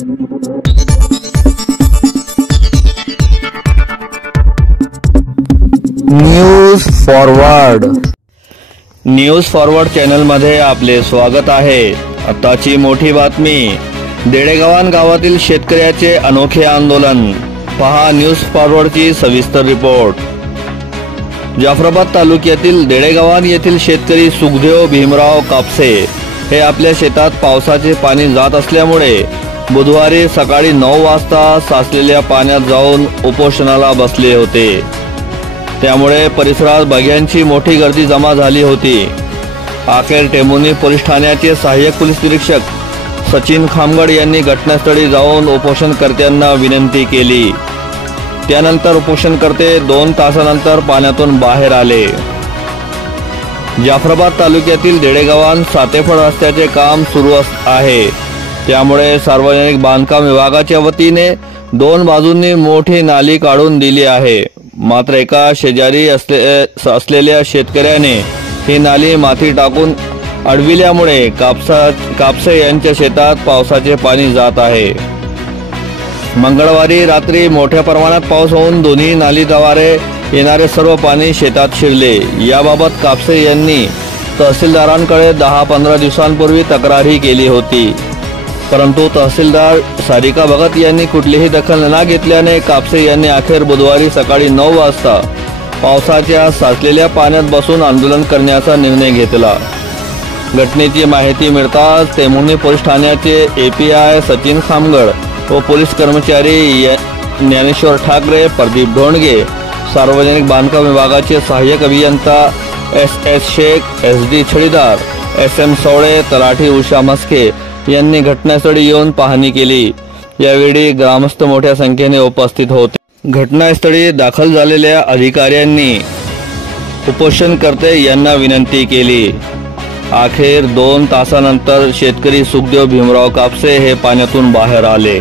News forward channel मध्ये आपले स्वागत आहे। आताची मोठी बातमी, देडेगव्हाण गावातील शेतकऱ्याचे अनोखे आंदोलन। पहा न्यूज फॉरवर्डची सविस्तर रिपोर्ट। जाफराबाद तालुक्यातील देडेगव्हाण येथील शेतकरी सुखदेव भीमराव कापसे हे आपल्या शेतात पावसाचे पाणी जात असल्यामुळे बुधवारी सकाळी 9 वाजता साचलेल्या पाण्यात जाऊन उपोषणाला बसले होते। त्यामुळे परिसरात बघ्यांची मोठी गर्दी जमा झाली होती। अखेर टेंभुर्णी पोलीस ठाण्याचे सहाय्यक पोलीस निरीक्षक सचिन खामगड यांनी घटनास्थळी जाऊन उपोषणकर्त्यांना विनंती केली। त्यानंतर उपोषणकर्ते 2 तासानंतर पाण्यातून बाहेर आले। जाफराबाद तालुक्यातील देडेगव्हाण सातेफळ रस्त्याचे काम सुरू आहे। त्यामुळे सार्वजनिक बांधकाम विभागाच्या वतीने 2 बाजूंनी मोठी नाली काढून दिली आहे। मात्र एका शेजारी असलेल्या शेतकऱ्याने ही नाली माती टाकून अडविल्यामुळे कापसे यांच्या शेतात पावसाचे पाणी जात आहे। मंगळवारी रात्री मोठ्या प्रमाणात पाऊस होऊन दोन्ही नालीद्वारे येणारे सर्व पाणी शेतात शिरले। याबाबत कापसे यांनी तहसीलदारांकडे 10-15 दिवसांपूर्वी तक्रारही केली होती, परंतु तहसीलदार सारिका भगत यांनी कुठलीही दखल न घेतल्याने कापसे यांनी अखेर बुधवारी सकाळी 9 वाजता पावसाच्या साचलेल्या पाण्यात बसून आंदोलन करण्याचा निर्णय घेतला। घटनेची माहिती मिळताच टेंभुर्णी पोलीस ठाण्याचे एपीआय सचिन खामगड व पोलीस कर्मचारी ज्ञानेश्वर ठाकरे, प्रदीप ढोणगे, सार्वजनिक बांधकाम विभागाचे सहाय्यक अभियंता एस शेख, SD छडीदार, SM सवळे, तलाठी उषा मस्के यांनी घटनास्थळी येऊन पाहणी केली। यावेळी ग्रामस्थ मोठ्या संख्येने उपस्थित होते। घटनास्थळी दाखल झालेल्या अधिकाऱ्यांनी उपोषणकर्ते यांना विनंती केली। अखेर 2 तासानंतर शेतकरी सुखदेव भीमराव कापसे हे पाण्यातून बाहेर आले।